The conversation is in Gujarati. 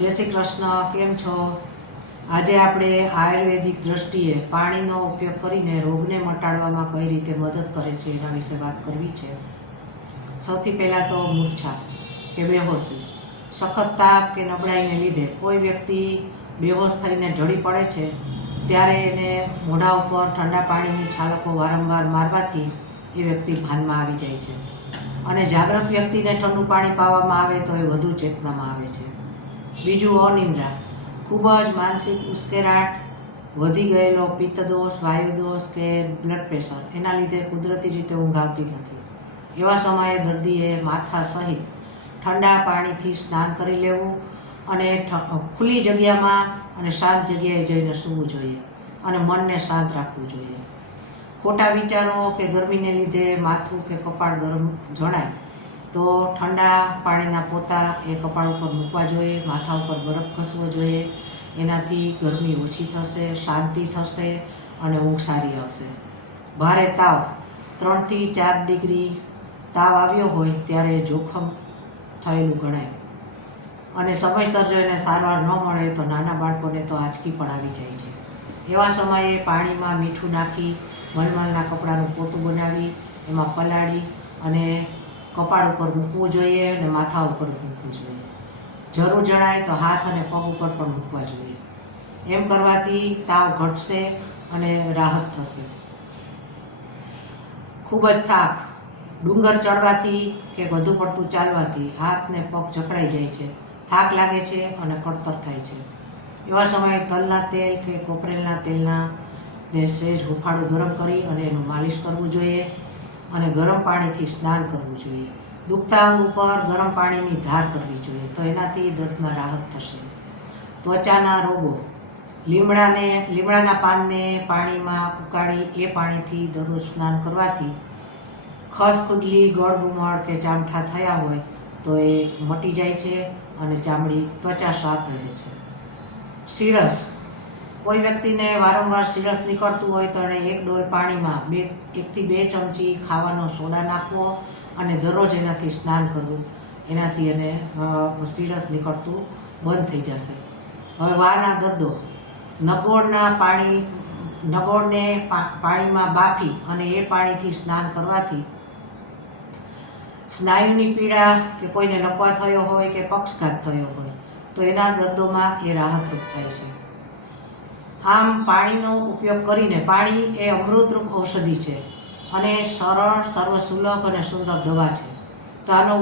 જય શ્રી કૃષ્ણ, કેમ છો? આજે આપણે આયુર્વેદિક દ્રષ્ટિએ પાણીનો ઉપયોગ કરીને રોગને મટાડવામાં કઈ રીતે મદદ કરે છે એના વિશે વાત કરવી છે. સૌથી પહેલાં તો મૂર્છા કે બેહોશી, સખત તાપ કે નબળાઈને લીધે કોઈ વ્યક્તિ બેહોશ થઈને ઢળી પડે છે ત્યારે એને મોઢા ઉપર ઠંડા પાણીની છાલકો વારંવાર મારવાથી એ વ્યક્તિ ભાનમાં આવી જાય છે અને જાગ્રત વ્યક્તિને ઠંડુ પાણી પાવામાં આવે તો એ વધુ ચેતનામાં આવે છે. બીજું અનિંદ્રા, ખૂબ જ માનસિક ઉશ્કેરાટ, વધી ગયેલો પિત્તદોષ, વાયુદોષ કે બ્લડ પ્રેશર, એના લીધે કુદરતી રીતે ઊંઘ આવતી નથી. એવા સમયે દર્દીએ માથા સહિત ઠંડા પાણીથી સ્નાન કરી લેવું અને ખુલ્લી જગ્યામાં અને શાંત જગ્યાએ જઈને સૂવું જોઈએ અને મનને શાંત રાખવું જોઈએ. ખોટા વિચારો કે ગરમીને લીધે માથું કે કપાળ ગરમ જણાય તો ઠંડા પાણીના પોતા એ કપાળ ઉપર મૂકવા જોઈએ, માથા ઉપર બરફ ઘસવો જોઈએ. એનાથી ગરમી ઓછી થશે, શાંતિ થશે અને ઊંઘ સારી આવશે. ભારે તાવ 3 થી 4 ડિગ્રી તાવ આવ્યો હોય ત્યારે જોખમ થયેલું ગણાય અને સમયસર જો એને સારવાર ન મળે તો નાના બાળકોને તો આંચકી પણ આવી જાય છે. એવા સમયે પાણીમાં મીઠું નાખી મલમલના કપડાનું પોતું બનાવી એમાં પલાળી અને કપાળ ઉપર મૂકવું જોઈએ અને માથા ઉપર મૂકવું જોઈએ. જરૂર જણાય તો હાથ અને પગ ઉપર પણ મૂકવા જોઈએ. એમ કરવાથી તાવ ઘટશે અને રાહત થશે. ખૂબ જ થાક, ડુંગર ચડવાથી કે વધુ પડતું ચાલવાથી હાથ ને પગ જકડાઈ જાય છે, થાક લાગે છે અને કળતર થાય છે. એવા સમયે તલના તેલ કે કોપરેલના તેલના ને સહેજ હુંફાળું ગરમ કરી અને એનું માલિશ કરવું જોઈએ અને ગરમ પાણીથી સ્નાન કરવું જોઈએ. દુખતા અંગ ઉપર ગરમ પાણીની ધાર કરવી જોઈએ તો એનાથી દર્દમાં રાહત થશે. ત્વચાના રોગો, લીમડાના પાનને પાણીમાં ઉકાળી એ પાણીથી દરરોજ સ્નાન કરવાથી ખસખુડલી, ગળગુમળ કે ચામઠા થયા હોય તો એ મટી જાય છે અને ત્વચા સાફ રહે છે. સીળસ, કોઈ વ્યક્તિને વારંવાર સીળસ નીકળતું હોય તો એને 1 ડોલ પાણીમાં 1 થી 2 ચમચી ખાવાનો સોડા નાખવો અને દરરોજ એનાથી સ્નાન કરવું. એનાથી એને સીળસ નીકળતું બંધ થઈ જશે. હવે વાળના દર્દો, નગોળને પાણીમાં બાફી અને એ પાણીથી સ્નાન કરવાથી સ્નાયુની પીડા કે કોઈને લકવા થયો હોય કે પક્ષઘાત થયો હોય તો એના દર્દોમાં એ રાહતરૂપ થાય છે. આમ પાણીનો ઉપયોગ કરીને, પાણી એ અમૃતરૂપ ઔષધિ છે અને સરળ, સર્વસુલભ અને સુંદર દવા છે. તો આનો